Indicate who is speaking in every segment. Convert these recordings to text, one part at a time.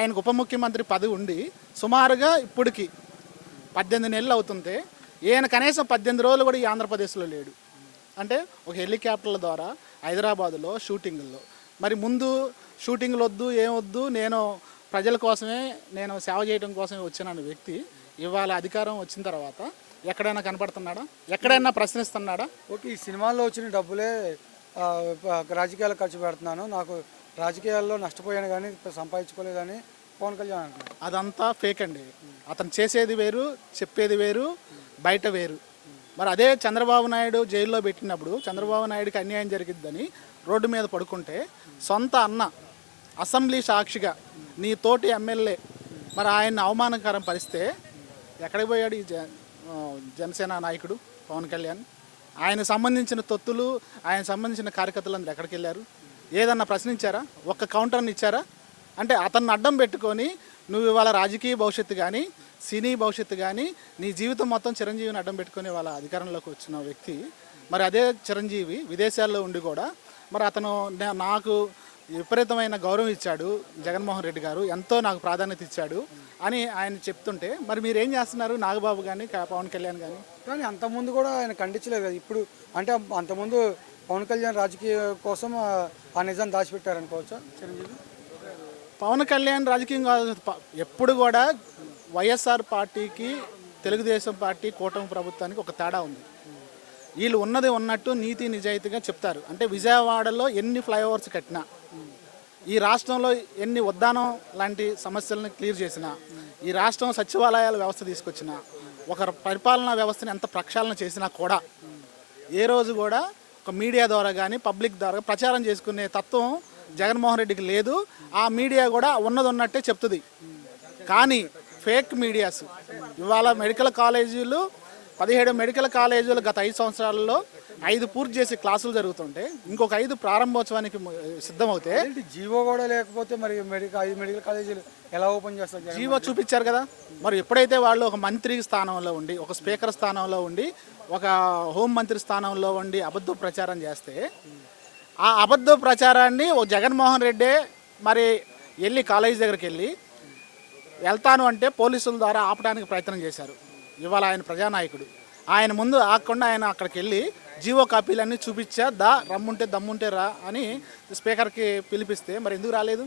Speaker 1: ఆయనకు ఉప ముఖ్యమంత్రి పదవి ఉండి సుమారుగా ఇప్పటికి పద్దెనిమిది నెలలు అవుతుంటే ఈయన కనీసం పద్దెనిమిది రోజులు కూడా ఈ ఆంధ్రప్రదేశ్లో లేడు. అంటే ఒక హెలికాప్టర్ల ద్వారా హైదరాబాదులో షూటింగుల్లో. మరి ముందు షూటింగ్లు వద్దు ఏం వద్దు నేను ప్రజల కోసమే నేను సేవ చేయడం కోసమే వచ్చిన వ్యక్తి ఇవాళ అధికారం వచ్చిన తర్వాత ఎక్కడైనా కనపడుతున్నాడా? ఎక్కడైనా ప్రశ్నిస్తున్నాడా?
Speaker 2: ఓకే ఈ సినిమాల్లో వచ్చిన డబ్బులే రాజకీయాలు ఖర్చు పెడుతున్నాను. నాకు రాజకీయాల్లో నష్టపోయాను కానీ సంపాదించుకోలేదని పవన్ కళ్యాణ్ అంటున్నారు.
Speaker 1: అదంతా ఫేక్ అండి. అతను చేసేది వేరు చెప్పేది వేరు బయట వేరు. మరి అదే చంద్రబాబు నాయుడు జైల్లో పెట్టినప్పుడు చంద్రబాబు నాయుడుకి అన్యాయం జరిగిద్దని రోడ్డు మీద పడుకుంటే సొంత అన్న అసెంబ్లీ సాక్షిగా నీ తోటి ఎమ్మెల్యే మరి ఆయన్ని అవమానకరం పరిస్తే ఎక్కడికి పోయాడు ఈ జ- జనసేన నాయకుడు పవన్ కళ్యాణ్? ఆయన సంబంధించిన తొత్తులు ఆయన సంబంధించిన కార్యకర్తలందరూ ఎక్కడికి వెళ్ళారు? ఏదన్నా ప్రశ్నించారా? ఒక్క కౌంటర్ని ఇచ్చారా? అంటే అతన్ని అడ్డం పెట్టుకొని నువ్వు ఇవాళ రాజకీయ భవిష్యత్తు కానీ సినీ భవిష్యత్తు కానీ నీ జీవితం మొత్తం చిరంజీవిని అడ్డం పెట్టుకొని వాళ్ళ అధికారంలోకి వచ్చిన వ్యక్తి మరి అదే చిరంజీవి విదేశాల్లో ఉండి కూడా మరి అతను నాకు విపరీతమైన గౌరవం ఇచ్చాడు జగన్మోహన్ రెడ్డి గారు ఎంతో నాకు ప్రాధాన్యత ఇచ్చాడు అని ఆయన చెప్తుంటే మరి మీరు ఏం చేస్తున్నారు? నాగబాబు కానీ పవన్ కళ్యాణ్ కానీ
Speaker 2: కానీ అంతకుముందు కూడా ఆయన ఖండించలేదు కదా. ఇప్పుడు అంటే అంతకుముందు పవన్ కళ్యాణ్ రాజకీయ కోసం ఆ, నిజం దాచిపెట్టారనుకోవచ్చు చిరంజీవి?
Speaker 1: పవన్ కళ్యాణ్ రాజకీయం కాదు. ఎప్పుడు కూడా వైఎస్ఆర్ పార్టీకి తెలుగుదేశం పార్టీ కూటమి ప్రభుత్వానికి ఒక తేడా ఉంది. వీళ్ళు ఉన్నది ఉన్నట్టు నీతి నిజాయితీగా చెప్తారు. అంటే విజయవాడలో ఎన్ని ఫ్లైఓవర్స్ కట్టినా ఈ రాష్ట్రంలో ఎన్ని ఉద్దానం లాంటి సమస్యలను క్లియర్ చేసినా ఈ రాష్ట్రం సచివాలయాల వ్యవస్థ తీసుకొచ్చినా ఒక పరిపాలనా వ్యవస్థని ఎంత ప్రక్షాళన చేసినా కూడా ఏ రోజు కూడా ఒక మీడియా ద్వారా కానీ పబ్లిక్ ద్వారా ప్రచారం చేసుకునే తత్వం జగన్మోహన్ రెడ్డికి లేదు. ఆ మీడియా కూడా ఉన్నది ఉన్నట్టే చెప్తుంది. కానీ ఫేక్ మీడియాస్ ఇవాళ మెడికల్ కాలేజీలు పదిహేడు మెడికల్ కాలేజీలు గత ఐదు సంవత్సరాలలో ఐదు పూర్తి చేసి క్లాసులు జరుగుతుంటే ఇంకొక ఐదు ప్రారంభోత్సవానికి సిద్ధమవుతే
Speaker 2: జీవో కూడా లేకపోతే మరి మెడికల్ ఐదు మెడికల్ కాలేజీలు ఎలా ఓపెన్ చేస్తారు?
Speaker 1: జీవో చూపించారు కదా. మరి ఎప్పుడైతే వాళ్ళు ఒక మంత్రి స్థానంలో ఉండి ఒక స్పీకర్ స్థానంలో ఉండి ఒక హోం మంత్రి స్థానంలో ఉండి అబద్ధ ప్రచారం చేస్తే ఆ అబద్ధ ప్రచారాన్ని ఓ జగన్మోహన్ రెడ్డే మరి వెళ్ళి కాలేజ్ దగ్గరికి వెళ్ళి వెళ్తాను అంటే పోలీసుల ద్వారా ఆపడానికి ప్రయత్నం చేశారు. ఇవాళ ఆయన ప్రజానాయకుడు. ఆయన ముందు ఆగకుండా ఆయన అక్కడికి వెళ్ళి జీవో కాపీలన్నీ చూపించా. దా రమ్ముంటే దమ్ముంటే రా అని స్పీకర్కి పిలిపిస్తే మరి ఎందుకు రాలేదు?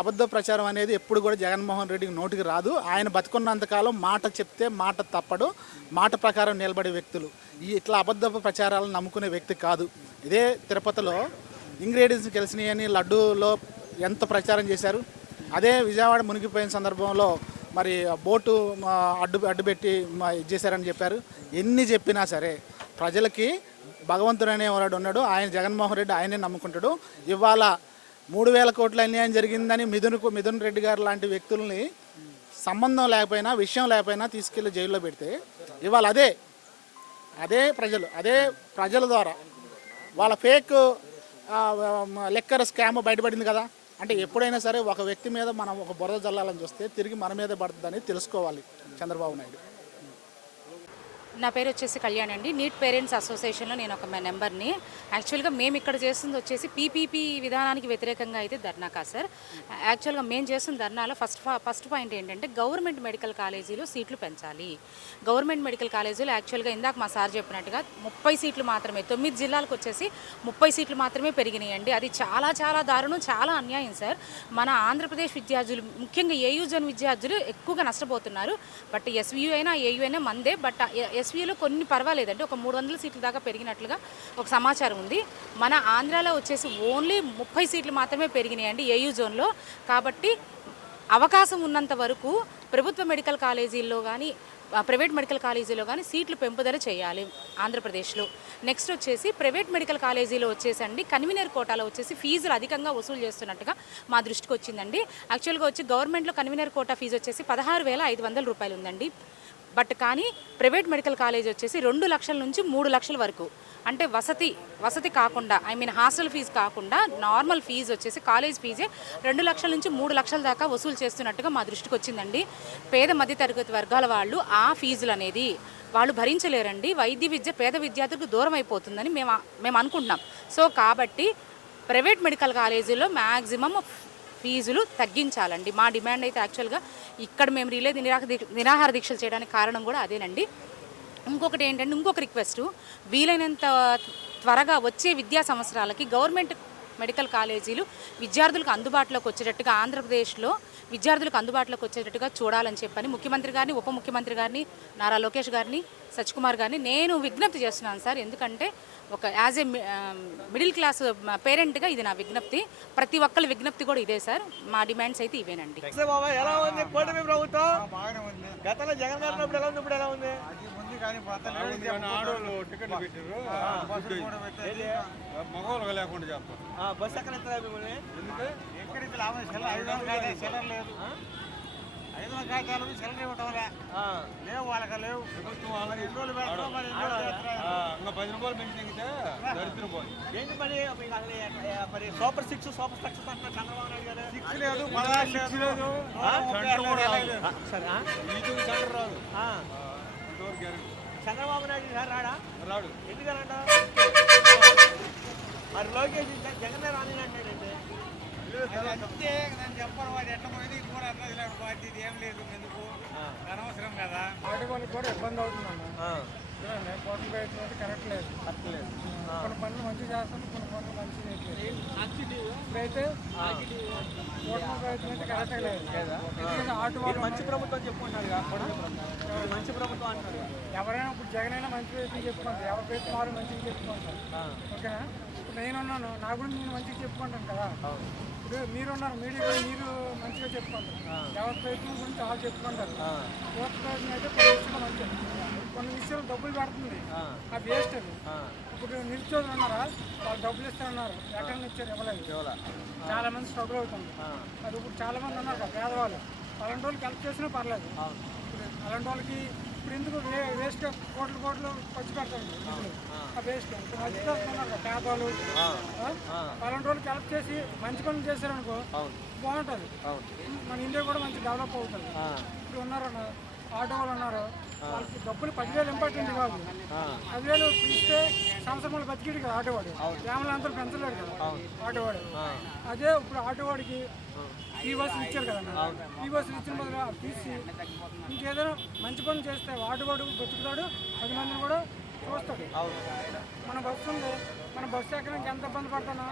Speaker 1: అబద్ధ ప్రచారం అనేది ఎప్పుడు కూడా జగన్మోహన్ రెడ్డికి నోటికి రాదు. ఆయన బతుకున్నంతకాలం మాట చెప్తే మాట తప్పడు. మాట ప్రకారం నిలబడే వ్యక్తులు. ఈ ఇట్లా అబద్ధ ప్రచారాలను నమ్ముకునే వ్యక్తి కాదు. ఇదే తిరుపతిలో ఇంగ్రీడియంట్స్ కలిసినాయని లడ్డూలో ఎంత ప్రచారం చేశారు? అదే విజయవాడ మునిగిపోయిన సందర్భంలో మరి బోటు అడ్డు అడ్డుపెట్టి ఇది చేశారని చెప్పారు. ఎన్ని చెప్పినా సరే ప్రజలకి భగవంతుడు అనేవాడు ఉన్నాడు. ఆయన జగన్మోహన్ రెడ్డి ఆయనే నమ్ముకుంటాడు. ఇవాళ మూడు వేల కోట్ల అన్యాయం జరిగిందని మిథునుకు మిథున్ రెడ్డి గారు లాంటి వ్యక్తుల్ని సంబంధం లేకపోయినా విషయం లేకపోయినా తీసుకెళ్ళి జైల్లో పెడితే ఇవాళ అదే అదే ప్రజలు అదే ప్రజల ద్వారా. వాళ్ళ ఫేక్ లెక్కర్ స్కామ్ బయటపడింది కదా. అంటే ఎప్పుడైనా సరే ఒక వ్యక్తి మీద మనం ఒక బురద జల్లాలని చూస్తే తిరిగి మన మీద పడుతుందని తెలుసుకోవాలి చంద్రబాబు నాయుడు.
Speaker 3: నా పేరు వచ్చేసి కళ్యాణ్ అండి. నీట్ పేరెంట్స్ అసోసియేషన్లో నేను ఒక నెంబర్ని. యాక్చువల్గా మేము ఇక్కడ చేస్తుంది వచ్చేసి పీపీపీ విధానానికి వ్యతిరేకంగా అయితే ధర్నా కా సార్. యాక్చువల్గా మేము చేస్తున్న ధర్నాలో ఫస్ట్ ఫస్ట్ పాయింట్ ఏంటంటే గవర్నమెంట్ మెడికల్ కాలేజీలో సీట్లు పెంచాలి. గవర్నమెంట్ మెడికల్ కాలేజీలో యాక్చువల్గా ఇందాక మా సార్ చెప్పినట్టుగా ముప్పై సీట్లు మాత్రమే తొమ్మిది జిల్లాలకు వచ్చేసి ముప్పై సీట్లు మాత్రమే పెరిగినాయండి. అది చాలా చాలా దారుణం చాలా అన్యాయం సార్. మన ఆంధ్రప్రదేశ్ విద్యార్థులు ముఖ్యంగా ఏయూజన్ విద్యార్థులు ఎక్కువగా నష్టపోతున్నారు. బట్ ఎస్వియు అయినా ఏయూ అయినా మందే. బట్ ఎస్ ఎస్వీలో కొన్ని పర్వాలేదండి. ఒక మూడు వందల సీట్ల దాకా పెరిగినట్లుగా ఒక సమాచారం ఉంది. మన ఆంధ్రాలో వచ్చేసి ఓన్లీ ముప్పై సీట్లు మాత్రమే పెరిగినాయండి ఏయూ జోన్లో. కాబట్టి అవకాశం ఉన్నంత వరకు ప్రభుత్వ మెడికల్ కాలేజీల్లో కానీ ప్రైవేట్ మెడికల్ కాలేజీలో కానీ సీట్లు పెంపుదల చేయాలి ఆంధ్రప్రదేశ్లో. నెక్స్ట్ వచ్చేసి ప్రైవేట్ మెడికల్ కాలేజీలో వచ్చేసండి కన్వీనర్ కోటాలో వచ్చేసి ఫీజులు అధికంగా వసూలు చేస్తున్నట్టుగా మా దృష్టికి వచ్చిందండి యాక్చువల్గా వచ్చి గవర్నమెంట్లో కన్వీనర్ కోటా ఫీజు వచ్చేసి పదహారు వేల ఐదు వందల రూపాయలు ఉందండి. బట్ కానీ ప్రైవేట్ మెడికల్ కాలేజ్ వచ్చేసి రెండు లక్షల నుంచి మూడు లక్షల వరకు. అంటే వసతి వసతి కాకుండా ఐ మీన్ హాస్టల్ ఫీజు కాకుండా నార్మల్ ఫీజు వచ్చేసి కాలేజ్ ఫీజే రెండు లక్షల నుంచి మూడు లక్షల దాకా వసూలు చేస్తున్నట్టుగా మా దృష్టికి వచ్చిందండి. పేద మధ్యతరగతి వర్గాల వాళ్ళు ఆ ఫీజులు అనేది వాళ్ళు భరించలేరండి. వైద్య విద్య పేద విద్యార్థులకు దూరం అయిపోతుందని మేము మేము అనుకుంటున్నాం. సో కాబట్టి ప్రైవేట్ మెడికల్ కాలేజీలో మ్యాక్సిమం ఫీజులు తగ్గించాలండి. మా డిమాండ్ అయితే యాక్చువల్గా ఇక్కడ మేము రిలే నిరాహ దీక్ష- నిరాహార దీక్షలు చేయడానికి కారణం కూడా అదేనండి. ఇంకొకటి ఏంటంటే ఇంకొక రిక్వెస్ట్. వీలైనంత త్వరగా వచ్చే విద్యా సంవత్సరాలకి గవర్నమెంట్ మెడికల్ కాలేజీలు విద్యార్థులకు అందుబాటులోకి వచ్చేటట్టుగా ఆంధ్రప్రదేశ్లో విద్యార్థులకు అందుబాటులోకి వచ్చేటట్టుగా చూడాలని చెప్పని ముఖ్యమంత్రి గారిని ఉప ముఖ్యమంత్రి గారిని నారా లోకేష్ గారిని సత్యకుమార్ గారిని నేను విజ్ఞప్తి చేస్తున్నాను సార్. ఎందుకంటే ఒక యాజ్ ఏ మిడిల్ క్లాస్ పేరెంట్గా ఇది నా విజ్ఞప్తి. ప్రతి ఒక్కరి విజ్ఞప్తి కూడా ఇదే సార్. మా డిమాండ్స్ అయితే ఇవేనండి.
Speaker 4: నమస్తే బాబా ఎలా ఉంది కూటమి ప్రభుత్వం? గతంలో జగన్ గారు ఉన్నప్పుడు ఎలా ఉంది? ఇప్పుడు ఎలా ఉంది?
Speaker 5: ఆడవాళ్ళు టికెట్లు పెట్టారు? మగవాళ్ళు లేకుండా చేస్తారు.
Speaker 4: ఆ, బస్సు ఎక్కడ ఎత్తారా మిమ్మల్ని?
Speaker 5: ఎక్కడికి లాభం? చిల్లర ఐదు వందల కాగితాలు చిల్లర లేదు. ఐదు వందల కాగితాలు చిల్లర ఇవ్వటం
Speaker 4: ఆ,
Speaker 5: లేవు వాళ్ళకి లేవు. ఎన్ని రోజులు పెడతాం మరి ఎన్ని రోజులు చేస్తారు? ఇంకా పది రూపాయలు పెంచితే దరిద్రం పోయి
Speaker 4: ఏంటి మరి? మరి సూపర్ సిక్స్ సూపర్ సిక్స్ అంటున్నారు చంద్రబాబు నాయుడు గారు.
Speaker 5: సిక్స్ లేదు? సెంటర్ కూడా సెంటర్ రాదు. గ్యారెంటీ.
Speaker 4: చంద్రబాబు నాయుడు గారు రాడా?
Speaker 5: రాడు.
Speaker 4: ఎందుకనంట మరి లోకేష్ జగన్ రాని అంటాడంటే
Speaker 5: అంతే నేను చెప్పను వాడు ఎట్లా పోయింది ఇది కూడా అట్లా ఇలాంటి పార్టీ ఇది ఏం లేదు ఎందుకు? అనవసరం కదా.
Speaker 2: ఆటో వాళ్ళకి కూడా ఇబ్బంది చూడండి కోట్ల బయట కరెక్ట్ లేదు.
Speaker 4: తప్పలేదు.
Speaker 2: కొన్ని పనులు మంచిగా చేస్తాను కొన్ని పనులు మంచిగా వాళ్ళు
Speaker 4: మంచి ప్రభుత్వం చెప్పుకుంటున్నారు ఇది మంచి ప్రభుత్వం అంటున్నారు
Speaker 2: ఎవరైనా ఇప్పుడు జగన్ అయినా మంచి వ్యక్తి చెప్పుకుంటారు. ఎవరి పేరు వారు మంచిగా చెప్పుకుంటారు. ఓకేనా? ఇప్పుడు నేనున్నాను. నా గురించి నేను మంచిగా చెప్పుకుంటాను కదా. ఇప్పుడు మీరున్నారు మీడియా మీరు మంచిగా చెప్పుకుంటారు. ఎవరి ప్రయత్నం గురించి వాళ్ళు చెప్పుకుంటారు. కోర్టు ప్రయత్నం అయితే కొన్ని విషయాలు మంచిది. కొన్ని విషయాలు డబ్బులు పెడుతుంది. అది వేస్ట్ అది. ఇప్పుడు నిరుద్యోగులు ఉన్నారా? వాళ్ళు డబ్బులు ఇస్తారన్నారు ఎక్కడ నుంచి ఇచ్చారు ఇవ్వలేదు. చాలా మంది స్ట్రగుల్ అవుతుంది అది ఇప్పుడు చాలా మంది ఉన్నారు కదా పేదవాళ్ళు. అలాంటి వాళ్ళకి హెల్ప్ చేసినా పర్లేదు. ఇప్పుడు అలాంటి వాళ్ళకి ఇప్పుడు ఎందుకు వేస్ట్ కోట్లు కోట్లు ఖర్చు పెడతారు? నిధులు. ఆ వేస్ట్. పేదవాళ్ళు. ఆ? అలాంటి వాళ్ళకి హెల్ప్ చేసి మంచి పనులు చేశారనుకో బాగుంటుంది. మన ఇండియా కూడా మంచి డెవలప్ అవుతుంది. ఇప్పుడు ఉన్నారు అన్న, ఆటో వాళ్ళు ఉన్నారు. వాళ్ళకి డబ్బులు పదివేలు ఇంపార్టెంట్ కాదు. పదివేలు ఇస్తే సంవత్సరం వాళ్ళు బతికిడు కదా ఆటోవాడు ఫ్యామిలీ అంతా పెంచలేడు కదా ఆటోవాడు అదే ఇప్పుడు ఆటోవాడికి ఈ బస్సులు ఇచ్చారు కదా ఈ బస్సులు ఇచ్చిన బదులు తీసి ఇంకేదైనా మంచి పని చేస్తే ఆటోవాడు బతుకుతాడు పది మందిని కూడా చూస్తాడు. మన బస్సు ఉంది. మన బస్సు ఎక్కడానికి ఎంత ఇబ్బంది పడతాను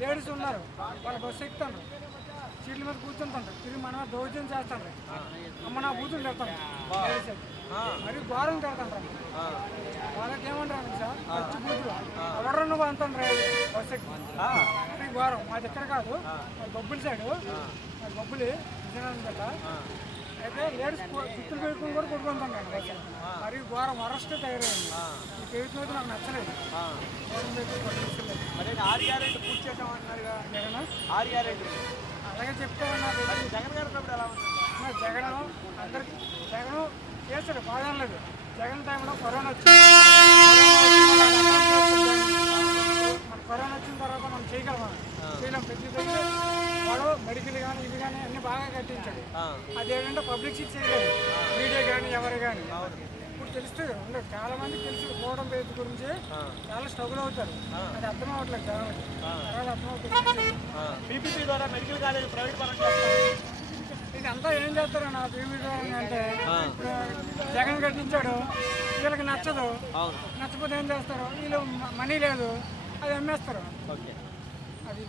Speaker 2: లేడీస్ ఉన్నారు. వాళ్ళ బస్సు ఎక్కుతాను సీట్ల మీద కూర్చుంటాను తిరిగి మన దౌర్జన్యం చేస్తాను అమ్మ నా బూతులు అయితే. మరి ఘోరం తిడతాను వాళ్ళకి ఏమంటారు సార్ మంచి బూతులు. ఎవరు నువ్వు అంటాను బస్సు ఎక్కి. మరి ఘోరం మా దగ్గర కాదు. మరి బొబ్బుల సైడ్ మరి బొబ్బులి విజయనగరం అయితే లేడీస్ చుట్టూ పెట్టుకుని కూడా కొట్టుకుంటాను బస్సు మరి ఘోరం వరస్ట్ తయారైంది. ఈ అయితే నాకు నచ్చలేదు.
Speaker 4: అదే ఆరు గ్యారెంటీ పూర్తి
Speaker 2: జగన్?
Speaker 4: ఆరు గ్యారెంటీ
Speaker 2: అలాగే చెప్తామన్నారు
Speaker 4: జగన్ గారు ఎలా ఉంది?
Speaker 2: మా జగన్ అందరికి జగన్ చేశాడు బాగా లేదు జగన్ టైంలో కరోనా వచ్చింది మన కరోనా వచ్చిన తర్వాత మనం చేయగలమా చేయలేం ప్రతి దగ్గర వాడు మెడికల్ కానీ ఇది కానీ అన్ని బాగా కట్టించాడు అదేంటంటే పబ్లిక్ చేయలేదు మీడియా కానీ ఎవరు కానీ ఇప్పుడు ఉండే చాలా మంది తెలుసు పోవడం పేరు గురించి చాలా స్ట్రగుల్ అవుతారు. అది అర్థం అవ్వట్లేదు జనాలకి. తర్వాత అర్థమవుతుంది
Speaker 4: పీపీపీ ద్వారా మెడికల్ కాలేజ్ ప్రైవేట్ పరం
Speaker 2: ఇదంతా ఏం చేస్తారు నా బీవీ అంటే జగన్ కట్టించాడు వీళ్ళకి నచ్చదు. నచ్చకపోతే ఏం చేస్తారు? వీళ్ళు మనీ లేదు. అది అమ్మేస్తారు.
Speaker 4: ఓకే.
Speaker 2: అది